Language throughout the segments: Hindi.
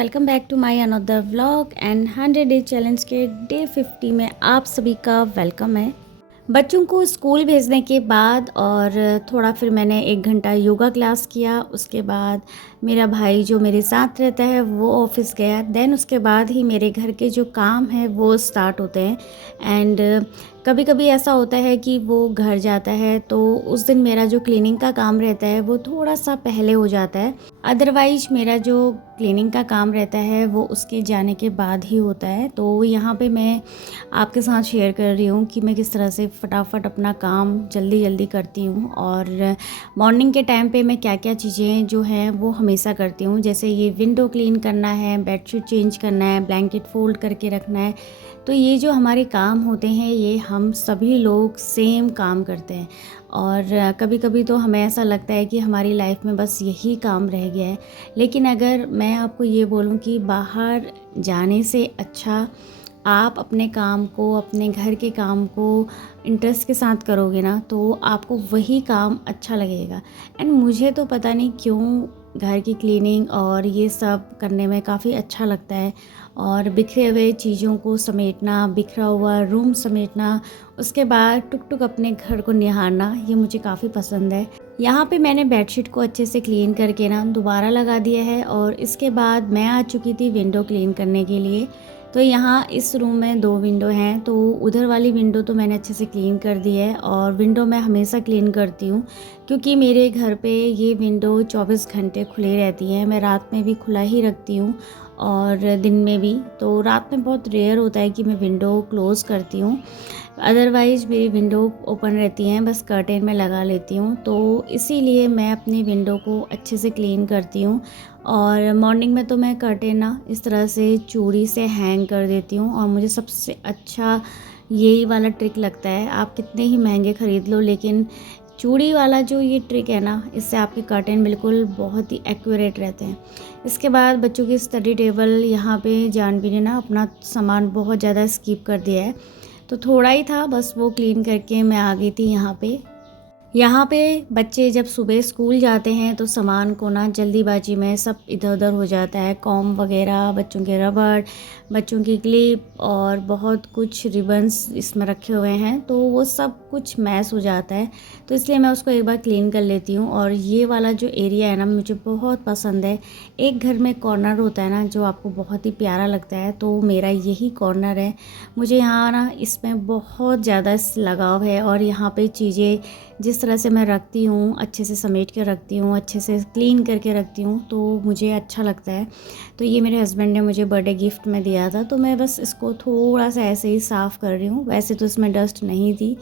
Welcome back to my another vlog and 100 day challenge के डे 50 में आप सभी का वेलकम है। बच्चों को स्कूल भेजने के बाद और थोड़ा फिर मैंने 1 घंटा योगा क्लास किया। उसके बाद मेरा भाई जो मेरे साथ रहता है वो ऑफिस गया। देन उसके बाद ही मेरे घर के जो काम हैं वो स्टार्ट होते हैं। एंड कभी कभी ऐसा होता है कि वो घर जाता है तो उस दिन मेरा जो क्लीनिंग का काम रहता है वो थोड़ा सा पहले हो जाता है। अदरवाइज मेरा जो क्लीनिंग का काम रहता है वो उसके जाने के बाद ही होता है। तो यहाँ पे मैं आपके साथ शेयर कर रही हूँ कि मैं किस तरह से फटाफट अपना काम जल्दी जल्दी करती हूँ और मॉर्निंग के टाइम पे मैं क्या क्या चीज़ें जो हैं वो हमेशा करती हूँ। जैसे ये विंडो क्लीन करना है, बेडशीट चेंज करना है, ब्लैंकेट फोल्ड करके रखना है। तो ये जो हमारे काम होते हैं ये हम सभी लोग सेम काम करते हैं और कभी कभी तो हमें ऐसा लगता है कि हमारी लाइफ में बस यही काम रह गया है। लेकिन अगर मैं आपको ये बोलूँ कि बाहर जाने से अच्छा आप अपने काम को, अपने घर के काम को इंटरेस्ट के साथ करोगे ना तो आपको वही काम अच्छा लगेगा। एंड मुझे तो पता नहीं क्यों घर की क्लीनिंग और ये सब करने में काफ़ी अच्छा लगता है। और बिखरे हुए चीज़ों को समेटना, बिखरा हुआ रूम समेटना, उसके बाद टुक टुक अपने घर को निहारना, ये मुझे काफ़ी पसंद है। यहाँ पे मैंने बेडशीट को अच्छे से क्लीन करके ना दोबारा लगा दिया है और इसके बाद मैं आ चुकी थी विंडो क्लीन करने के लिए। तो यहाँ इस रूम में 2 विंडो हैं तो उधर वाली विंडो तो मैंने अच्छे से क्लीन कर दी है और विंडो मैं हमेशा क्लीन करती हूँ क्योंकि मेरे घर पे ये विंडो 24 घंटे खुली रहती हैं। मैं रात में भी खुला ही रखती हूँ और दिन में भी। तो रात में बहुत रेयर होता है कि मैं विंडो क्लोज़ करती हूँ, अदरवाइज़ मेरी विंडो ओपन रहती हैं, बस कर्टेन में लगा लेती हूँ। तो इसीलिए मैं अपनी विंडो को अच्छे से क्लीन करती हूँ। और मॉर्निंग में तो मैं कर्टेन ना इस तरह से चूड़ी से हैंग कर देती हूँ और मुझे सबसे अच्छा यही वाला ट्रिक लगता है। आप कितने ही महंगे ख़रीद लो लेकिन चूड़ी वाला जो ये ट्रिक है ना, इससे आपके कर्टेन बिल्कुल बहुत ही एक्यूरेट रहते हैं। इसके बाद बच्चों की स्टडी टेबल, यहाँ पे जानवी ने ना अपना सामान बहुत ज़्यादा स्किप कर दिया है तो थोड़ा ही था, बस वो क्लीन करके मैं आ गई थी यहाँ पे बच्चे जब सुबह स्कूल जाते हैं तो सामान को ना जल्दीबाजी में सब इधर उधर हो जाता है। कॉम वगैरह, बच्चों के रबड़, बच्चों की क्लिप और बहुत कुछ रिबन्स इसमें रखे हुए हैं तो वो सब कुछ मैस हो जाता है। तो इसलिए मैं उसको एक बार क्लीन कर लेती हूँ। और ये वाला जो एरिया है ना मुझे बहुत पसंद है। एक घर में कॉर्नर होता है ना जो आपको बहुत ही प्यारा लगता है, तो मेरा यही कॉर्नर है। मुझे यहाँ ना इसमें बहुत ज़्यादा लगाव है और यहाँ पे चीज़ें जिस तरह से मैं रखती हूँ, अच्छे से समेट के रखती हूँ, अच्छे से क्लीन करके रखती हूँ तो मुझे अच्छा लगता है। तो ये मेरे हस्बैंड ने मुझे बर्थडे गिफ्ट में दिया था तो मैं बस इसको थोड़ा सा ऐसे ही साफ़ कर रही हूँ। वैसे तो इसमें डस्ट नहीं थी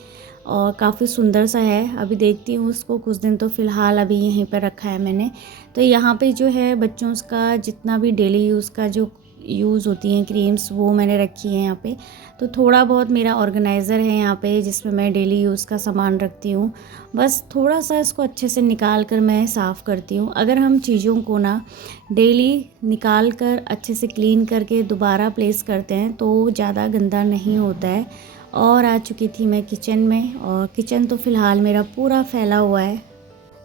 और काफ़ी सुंदर सा है। अभी देखती हूँ उसको कुछ दिन, तो फ़िलहाल अभी यहीं पर रखा है मैंने। तो यहाँ पे जो है बच्चों का जितना भी डेली यूज़ का जो यूज़ होती हैं क्रीम्स वो मैंने रखी है यहाँ पे। तो थोड़ा बहुत मेरा ऑर्गेनाइज़र है यहाँ पे जिसमें मैं डेली यूज़ का सामान रखती हूँ। बस थोड़ा सा इसको अच्छे से निकाल कर मैं साफ़ करती हूँ। अगर हम चीज़ों को ना डेली निकाल कर अच्छे से क्लीन करके दोबारा प्लेस करते हैं तो ज़्यादा गंदा नहीं होता है। और आ चुकी थी मैं किचन में और किचन तो फ़िलहाल मेरा पूरा फैला हुआ है।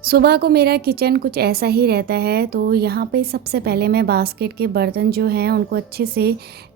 सुबह को मेरा किचन कुछ ऐसा ही रहता है। तो यहाँ पे सबसे पहले मैं बास्केट के बर्तन जो हैं उनको अच्छे से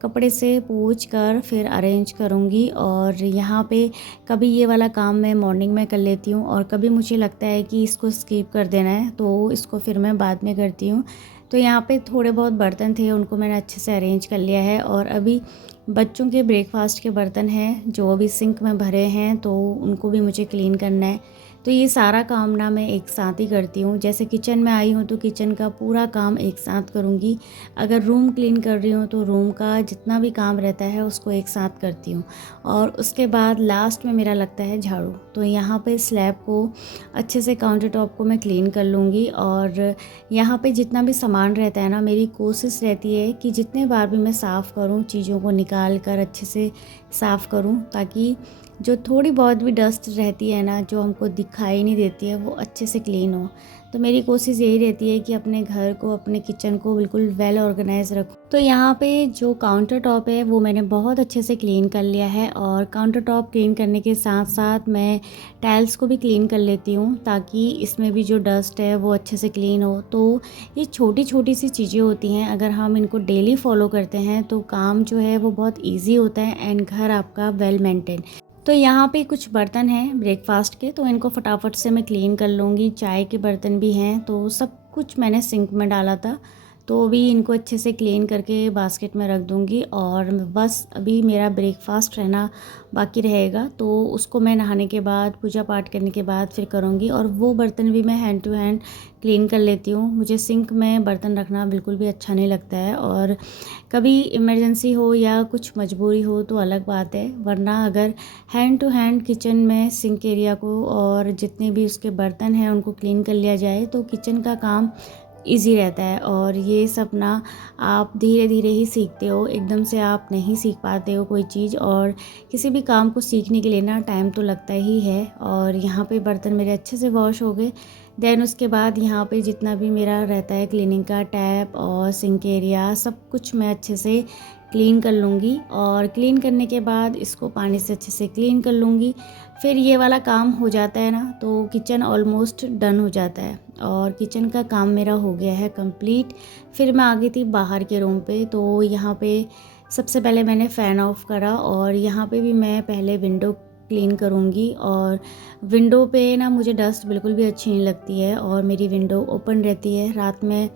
कपड़े से पोंछ कर फिर अरेंज करूँगी। और यहाँ पे कभी ये वाला काम मैं मॉर्निंग में कर लेती हूँ और कभी मुझे लगता है कि इसको स्किप कर देना है तो इसको फिर मैं बाद में करती हूँ। तो यहाँ पे थोड़े बहुत बर्तन थे उनको मैंने अच्छे से अरेंज कर लिया है। और अभी बच्चों के ब्रेकफास्ट के बर्तन हैं जो अभी सिंक में भरे हैं तो उनको भी मुझे क्लीन करना है। तो ये सारा काम ना मैं एक साथ ही करती हूँ। जैसे किचन में आई हूँ तो किचन का पूरा काम एक साथ करूँगी। अगर रूम क्लीन कर रही हूँ तो रूम का जितना भी काम रहता है उसको एक साथ करती हूँ। और उसके बाद लास्ट में मेरा लगता है झाड़ू। तो यहाँ पे स्लैब को अच्छे से, काउंटर टॉप को मैं क्लीन कर लूँगी। और यहाँ पे जितना भी सामान रहता है ना, मेरी कोशिश रहती है कि जितने बार भी मैं साफ़ करूँ चीज़ों को निकाल कर अच्छे से साफ़ करूँ ताकि जो थोड़ी बहुत भी डस्ट रहती है ना, जो हमको दिखाई नहीं देती है, वो अच्छे से क्लीन हो। तो मेरी कोशिश यही रहती है कि अपने घर को, अपने किचन को बिल्कुल वेल ऑर्गेनाइज रखूँ। तो यहाँ पे जो काउंटर टॉप है वो मैंने बहुत अच्छे से क्लीन कर लिया है, और काउंटर टॉप क्लीन करने के साथ साथ मैं टाइल्स को भी क्लीन कर लेती हूँ, ताकि इसमें भी जो डस्ट है वो अच्छे से क्लीन हो। तो ये छोटी छोटी सी चीज़ें होती हैं, अगर हम इनको डेली फॉलो करते हैं तो काम जो है वो बहुत ईजी होता है एंड घर आपका वेल मेंटेन। तो यहाँ पे कुछ बर्तन हैं ब्रेकफास्ट के, तो इनको फटाफट से मैं क्लीन कर लूँगी। चाय के बर्तन भी हैं, तो सब कुछ मैंने सिंक में डाला था, तो अभी इनको अच्छे से क्लीन करके बास्केट में रख दूँगी। और बस अभी मेरा ब्रेकफास्ट रहना बाकी रहेगा, तो उसको मैं नहाने के बाद, पूजा पाठ करने के बाद फिर करूँगी। और वो बर्तन भी मैं हैंड टू हैंड क्लीन कर लेती हूँ। मुझे सिंक में बर्तन रखना बिल्कुल भी अच्छा नहीं लगता है, और कभी इमरजेंसी हो या कुछ मजबूरी हो तो अलग बात है, वरना अगर हैंड टू हैंड किचन में सिंक एरिया को और जितने भी उसके बर्तन हैं उनको क्लीन कर लिया जाए तो किचन का काम इजी रहता है। और ये सब ना आप धीरे धीरे ही सीखते हो, एकदम से आप नहीं सीख पाते हो कोई चीज़, और किसी भी काम को सीखने के लिए ना टाइम तो लगता ही है। और यहाँ पे बर्तन मेरे अच्छे से वॉश हो गए। देन उसके बाद यहाँ पे जितना भी मेरा रहता है क्लीनिंग का, टैप और सिंक एरिया, सब कुछ मैं अच्छे से क्लीन कर लूँगी। और क्लीन करने के बाद इसको पानी से अच्छे से क्लीन कर लूँगी। फिर ये वाला काम हो जाता है ना, तो किचन ऑलमोस्ट डन हो जाता है, और किचन का काम मेरा हो गया है कंप्लीट। फिर मैं आ गई थी बाहर के रूम पे। तो यहाँ पे सबसे पहले मैंने फ़ैन ऑफ करा, और यहाँ पे भी मैं पहले विंडो क्लीन करूँगी। और विंडो पे ना मुझे डस्ट बिल्कुल भी अच्छी नहीं लगती है, और मेरी विंडो ओपन रहती है। रात में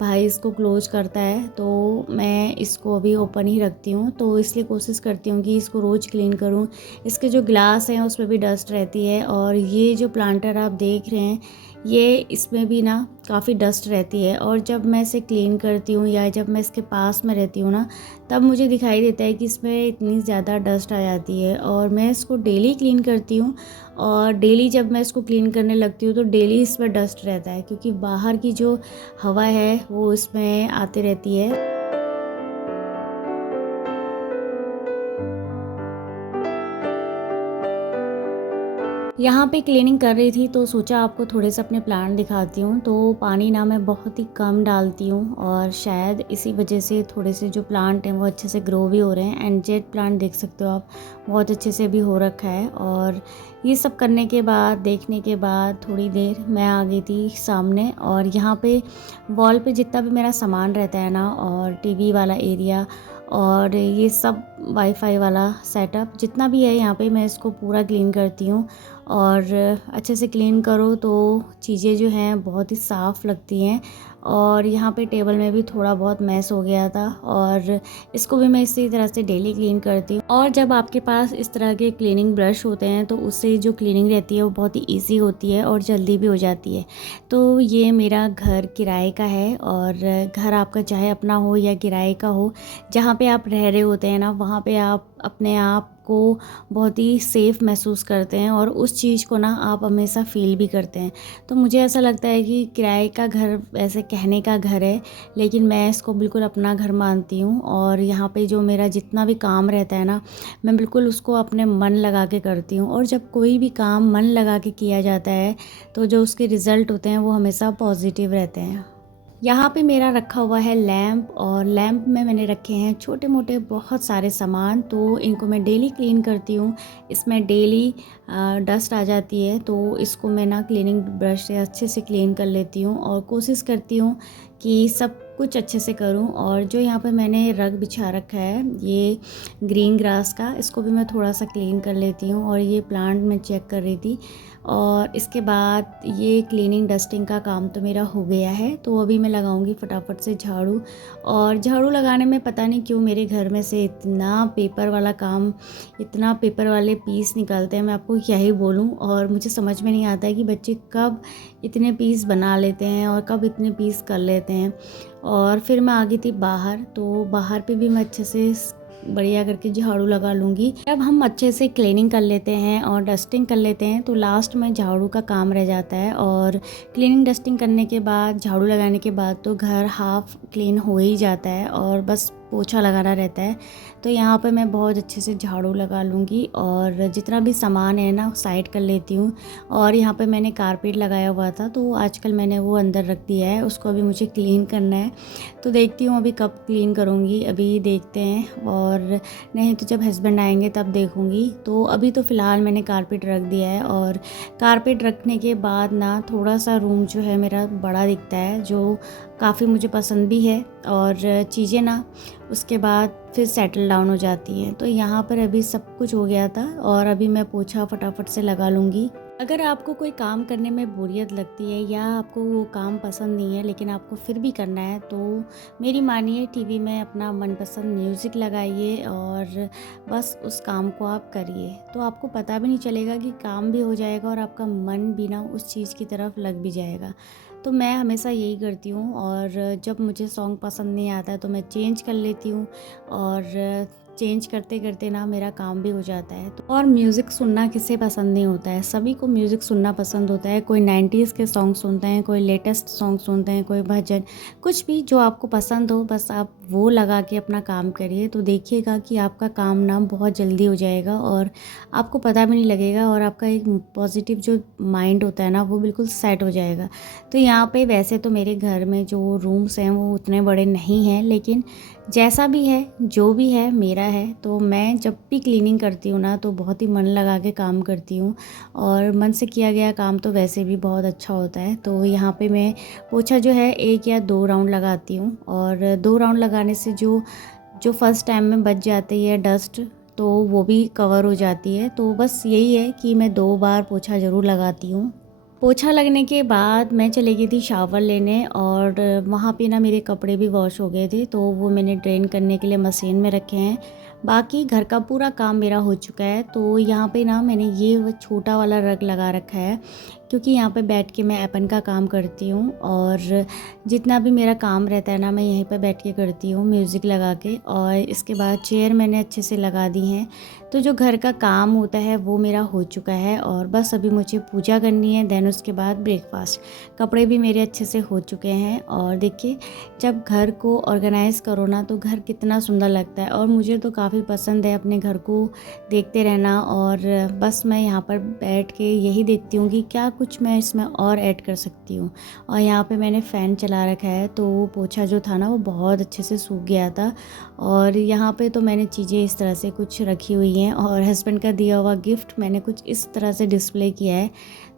भाई इसको क्लोज करता है, तो मैं इसको अभी ओपन ही रखती हूँ। तो इसलिए कोशिश करती हूँ कि इसको रोज़ क्लीन करूँ। इसके जो ग्लास हैं उस पर भी डस्ट रहती है, और ये जो प्लांटर आप देख रहे हैं, ये इसमें भी ना काफ़ी डस्ट रहती है। और जब मैं इसे क्लीन करती हूँ या जब मैं इसके पास में रहती हूँ ना, तब मुझे दिखाई देता है कि इसमें इतनी ज़्यादा डस्ट आ जाती है। और मैं इसको डेली क्लीन करती हूँ, और डेली जब मैं इसको क्लीन करने लगती हूँ तो डेली इसमें डस्ट रहता है, क्योंकि बाहर की जो हवा है वो इसमें आती रहती है। यहाँ पे क्लीनिंग कर रही थी तो सोचा आपको थोड़े से अपने प्लांट दिखाती हूँ। तो पानी ना मैं बहुत ही कम डालती हूँ, और शायद इसी वजह से थोड़े से जो प्लांट हैं वो अच्छे से ग्रो भी हो रहे हैं। एंड जेट प्लांट देख सकते हो आप, बहुत अच्छे से भी हो रखा है। और ये सब करने के बाद, देखने के बाद थोड़ी देर मैं आ गई थी सामने, और यहाँ पे वॉल पे जितना भी मेरा सामान रहता है ना, और टीवी वाला एरिया और ये सब वाईफाई वाला सेटअप जितना भी है, यहाँ पे मैं इसको पूरा क्लीन करती हूँ। और अच्छे से क्लीन करो तो चीज़ें जो हैं बहुत ही साफ़ लगती हैं। और यहाँ पे टेबल में भी थोड़ा बहुत मैस हो गया था, और इसको भी मैं इसी तरह से डेली क्लीन करती हूँ। और जब आपके पास इस तरह के क्लीनिंग ब्रश होते हैं तो उससे जो क्लीनिंग रहती है वो बहुत ही ईजी होती है और जल्दी भी हो जाती है। तो ये मेरा घर किराए का है, और घर आपका चाहे अपना हो या किराए का हो, जहाँ पे आप रह रहे होते हैं ना, वहाँ पे आप अपने आप को बहुत ही सेफ़ महसूस करते हैं, और उस चीज़ को ना आप हमेशा फ़ील भी करते हैं। तो मुझे ऐसा लगता है कि किराए का घर वैसे कहने का घर है, लेकिन मैं इसको बिल्कुल अपना घर मानती हूँ। और यहाँ पे जो मेरा जितना भी काम रहता है ना, मैं बिल्कुल उसको अपने मन लगा के करती हूँ। और जब कोई भी काम मन लगा के किया जाता है तो जो उसके रिज़ल्ट होते हैं वो हमेशा पॉजिटिव रहते हैं। यहाँ पे मेरा रखा हुआ है लैंप, और लैंप में मैंने रखे हैं छोटे मोटे बहुत सारे सामान। तो इनको मैं डेली क्लीन करती हूँ। इसमें डेली डस्ट आ जाती है, तो इसको मैं ना क्लीनिंग ब्रश से अच्छे से क्लीन कर लेती हूँ, और कोशिश करती हूँ कि सब कुछ अच्छे से करूं। और जो यहाँ पे मैंने रग बिछा रखा है ये ग्रीन ग्रास का, इसको भी मैं थोड़ा सा क्लीन कर लेती हूँ। और ये प्लांट मैं चेक कर रही थी, और इसके बाद ये क्लीनिंग डस्टिंग का काम तो मेरा हो गया है। तो अभी मैं लगाऊंगी फटाफट से झाड़ू। और झाड़ू लगाने में पता नहीं क्यों मेरे घर में से इतना पेपर वाला काम, इतना पेपर वाले पीस निकलते हैं, मैं आपको क्या ही बोलूं। और मुझे समझ में नहीं आता है कि बच्चे कब इतने पीस बना लेते हैं और कब इतने पीस कर लेते हैं। और फिर मैं आ गई थी बाहर, तो बाहर पे भी मैं अच्छे से बढ़िया करके झाड़ू लगा लूँगी। जब हम अच्छे से क्लीनिंग कर लेते हैं और डस्टिंग कर लेते हैं तो लास्ट में झाड़ू का काम रह जाता है। और क्लीनिंग डस्टिंग करने के बाद, झाड़ू लगाने के बाद तो घर हाफ़ क्लीन हो ही जाता है और बस पोछा लगाना रहता है। तो यहाँ पे मैं बहुत अच्छे से झाड़ू लगा लूँगी और जितना भी सामान है ना साइड कर लेती हूँ। और यहाँ पे मैंने कारपेट लगाया हुआ था तो आजकल मैंने वो अंदर रख दिया है, उसको अभी मुझे क्लीन करना है। तो देखती हूँ अभी कब क्लीन करूँगी, अभी देखते हैं, और नहीं तो जब हस्बैंड आएंगे तब देखूँगी। तो अभी तो फ़िलहाल मैंने कारपेट रख दिया है। और कारपेट रखने के बाद ना थोड़ा सा रूम जो है मेरा बड़ा दिखता है, जो काफ़ी मुझे पसंद भी है, और चीज़ें ना उसके बाद फिर सेटल डाउन हो जाती हैं। तो यहाँ पर अभी सब कुछ हो गया था और अभी मैं पोछा फटाफट से लगा लूँगी। अगर आपको कोई काम करने में बोरियत लगती है या आपको वो काम पसंद नहीं है लेकिन आपको फिर भी करना है, तो मेरी मानिए टीवी में अपना मनपसंद म्यूज़िक लगाइए और बस उस काम को आप करिए। तो आपको पता भी नहीं चलेगा कि काम भी हो जाएगा और आपका मन भी ना उस चीज़ की तरफ लग भी जाएगा। तो मैं हमेशा यही करती हूँ। और जब मुझे सॉन्ग पसंद नहीं आता है तो मैं चेंज कर लेती हूँ, और चेंज करते करते ना मेरा काम भी हो जाता है। तो और म्यूज़िक सुनना किसे पसंद नहीं होता है, सभी को म्यूज़िक सुनना पसंद होता है। कोई 90s के सॉन्ग सुनते हैं, कोई लेटेस्ट सॉन्ग सुनते हैं, कोई भजन, कुछ भी जो आपको पसंद हो बस आप वो लगा के अपना काम करिए। तो देखिएगा कि आपका काम ना बहुत जल्दी हो जाएगा और आपको पता भी नहीं लगेगा, और आपका एक पॉजिटिव जो माइंड होता है ना वो बिल्कुल सेट हो जाएगा। तो यहाँ पे वैसे तो मेरे घर में जो रूम्स हैं वो उतने बड़े नहीं हैं, लेकिन जैसा भी है जो भी है मेरा है। तो मैं जब भी क्लीनिंग करती हूँ ना तो बहुत ही मन लगा के काम करती हूँ, और मन से किया गया काम तो वैसे भी बहुत अच्छा होता है। तो यहाँ पे मैं पोछा जो है 1 या 2 राउंड लगाती हूँ, और 2 राउंड लगाने से जो जो फर्स्ट टाइम में बच जाती है डस्ट, तो वो भी कवर हो जाती है। तो बस यही है कि मैं 2 बार पोछा ज़रूर लगाती हूँ। पोछा लगने के बाद मैं चली गई थी शावर लेने, और वहाँ पे ना मेरे कपड़े भी वॉश हो गए थे तो वो मैंने ड्रेन करने के लिए मशीन में रखे हैं। बाकी घर का पूरा काम मेरा हो चुका है। तो यहाँ पे ना मैंने ये वो छोटा वाला रग लगा रखा है, क्योंकि यहाँ पे बैठ के मैं एपन का काम करती हूँ, और जितना भी मेरा काम रहता है ना मैं यहीं पे बैठ के करती हूँ म्यूज़िक लगा के। और इसके बाद चेयर मैंने अच्छे से लगा दी हैं। तो जो घर का काम होता है वो मेरा हो चुका है, और बस अभी मुझे पूजा करनी है, देन उसके बाद ब्रेकफास्ट। कपड़े भी मेरे अच्छे से हो चुके हैं। और देखिए जब घर को ऑर्गेनाइज़ करो ना तो घर कितना सुंदर लगता है, और मुझे तो काफ़ी पसंद है अपने घर को देखते रहना। और बस मैं यहाँ पर बैठ के यही देखती हूँ कि क्या कुछ मैं इसमें और ऐड कर सकती हूँ। और यहाँ पे मैंने फ़ैन चला रखा है, तो वो पोछा जो था ना वो बहुत अच्छे से सूख गया था। और यहाँ पे तो मैंने चीज़ें इस तरह से कुछ रखी हुई हैं, और हस्बैंड का दिया हुआ गिफ्ट मैंने कुछ इस तरह से डिस्प्ले किया है।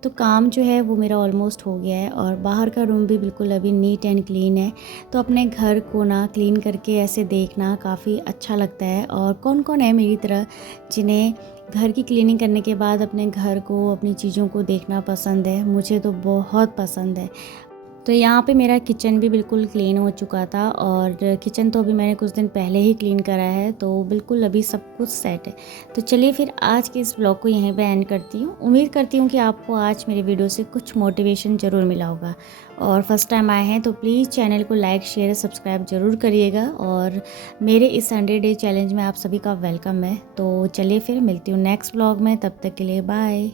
तो काम जो है वो मेरा ऑलमोस्ट हो गया है, और बाहर का रूम भी बिल्कुल अभी नीट एंड क्लीन है। तो अपने घर को ना क्लीन करके ऐसे देखना काफ़ी अच्छा लगता है। और कौन कौन है मेरी तरह जिन्हें घर की क्लीनिंग करने के बाद अपने घर को, अपनी चीज़ों को देखना पसंद है? मुझे तो बहुत पसंद है। तो यहाँ पे मेरा किचन भी बिल्कुल क्लीन हो चुका था, और किचन तो अभी मैंने कुछ दिन पहले ही क्लीन करा है, तो बिल्कुल अभी सब कुछ सेट है। तो चलिए फिर आज के इस ब्लॉग को यहीं पे एंड करती हूँ। उम्मीद करती हूँ कि आपको आज मेरे वीडियो से कुछ मोटिवेशन ज़रूर मिला होगा। और फर्स्ट टाइम आए हैं तो प्लीज़ चैनल को लाइक, शेयर, सब्सक्राइब ज़रूर करिएगा। और मेरे इस 100 डे चैलेंज में आप सभी का वेलकम है। तो चलिए फिर मिलती हूँ नेक्स्ट ब्लॉग में, तब तक के लिए बाय।